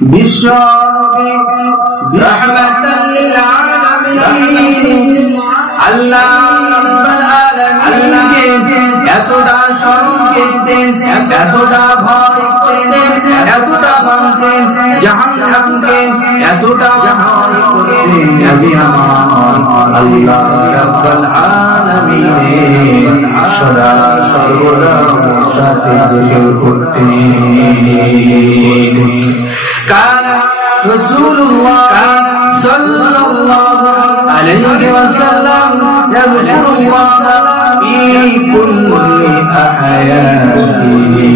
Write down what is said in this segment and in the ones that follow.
বিশ্ব রাহমাতাল লিল আলামিন আল্লাহ রাব্বুল আলামিনকে এতটা স্মরণ করতেন, এতটা ভয় করতেন, এতটা মানতেন, জাহান্নামকে এতটা ভয় করতেন। নবী আমার আল্লাহ রাব্বুল আলামিনের সদা সর্বদা সাথে জিকির করতেন। কানা রাসূলুল্লাহ সাল্লাল্লাহু আলাইহি ওয়াসাল্লাম ইয়াযকুরুল্লাহ ফি কুল্লি আহায়াতিহি।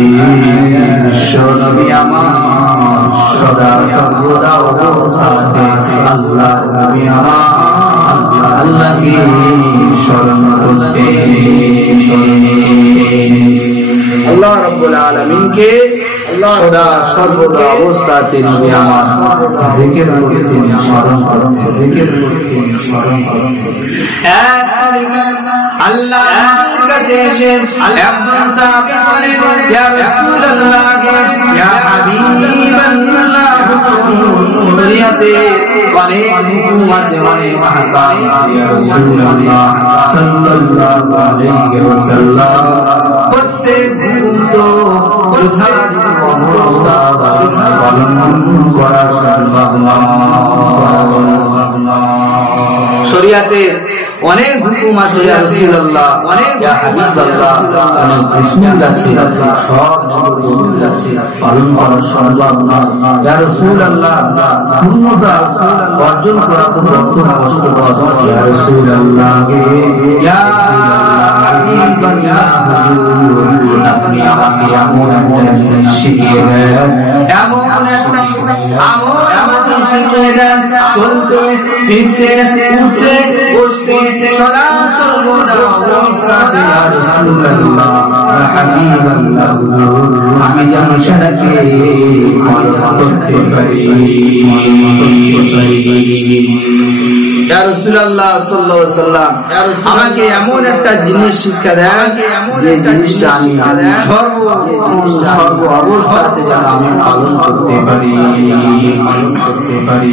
বিশ্বনবী আমার সদা সর্বদা অবস্থাতে আল্লাহ নবী আমার আল্লাহকে স্মরণ করতেন। আল্লাহ রাব্বুল আলামিনকে সদা সর্বদা অবস্থাতে নবী আমার জিকির করতেন, স্মরণ করতেন, জিকির করতেন, স্মরণ করতেন। এক তারিখে আল্লাহর কাছে এসে একজন সাহাবী বলেন, ইয়া রাসূলুল্লাহ, ইয়া হাবিবাল্লাহ, শরীয়তে অনেক হুকুম আছে, অনেক আহকাম। ইয়া রাসূলুল্লাহ সাল্লাল্লাহু আলাইহি ওয়াসাল্লাম, প্রত্যেক হুকুম তো যথাযথ অবস্থা পালন করা সম্ভব নয়। শরীয়তে অনেক হুকুম আছে, ইয়া রাসূলুল্লাহ, অনেক ইয়া হাবিবাল্লাহ, অনেক বিসমিল্লাহ আছে, সব বিসমিল্লাহ আছে, পালন করা সম্ভব নয়। ইয়া রাসূলুল্লাহ, পূর্ণতা অর্জন করা তো বড় কষ্টকর। ইয়া রাসূলুল্লাহ, ইয়া হাবিবাল্লাহ, আপনি আমাকে এমন একটা জিনিস শিখিয়ে দেন, এমন একটা আমল আমাকে শিখিয়ে দেন, চলতে ফিরতে উঠতে বসতে সদা সর্বদা অবস্থাতে ইয়া রাসূলুল্লাহ হাবিবাল্লাহ, আমি যেন সেটাকে পালন করতে পারি। ইয়া রাসূলুল্লাহ সাল্লাল্লাহু আলাইহি ওয়াসাল্লাম, আমাকে এমন একটা জিনিস শিক্ষা দেন যে জিনিসটা আমি সর্ব অবস্থাতে যেন আমি পালন করতে পারি, পালন করতে পারি।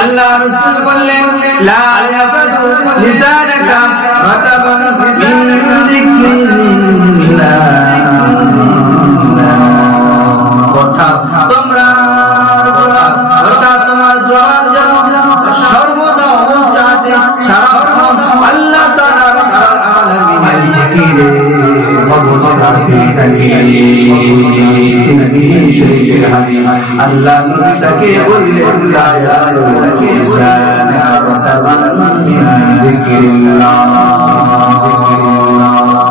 আল্লাহ রাসূল বললেন, লা ইয়াযাদু লিসানাকা রাতাবান মিন যিকরিল্লাহ, কথা তোমরা অর্থাৎ তোমার জবান যেন সর্বদা অবস্থাতে আল্লাহ তাআলা রাব্বুল আলামিনের জিকিরে অবস্থাতে থাকে। নবী শরীফের হাদিস, আল্লাহ নবী তাকে বললেন, লা ইয়াযাদু লিসানাকা রাতাবান মিন যিকরিল্লাহ,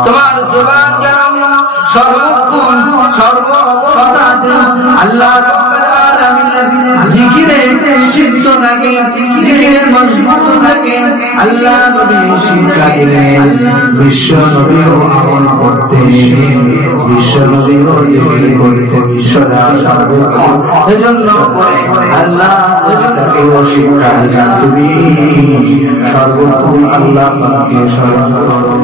তোমার জবান যেন সর্বক্ষণ সর্ব অবস্থাতে আল্লাহ রাব্বুল আলামিনের জিকিরে সিদ্ধ থাকে, জিকিরে মজবুত থাকে। আল্লাহ নবী শিক্ষা দিলেন, বিশ্ব নবীও আমল করতেন, বিশ্ব নবীও জিকির করতেন সদা সর্বক্ষণ। এজন্য আল্লাহ তাকেও শিক্ষা দিলেন, তুমি সর্বক্ষণ আল্লাহ পাককে স্মরণ করো।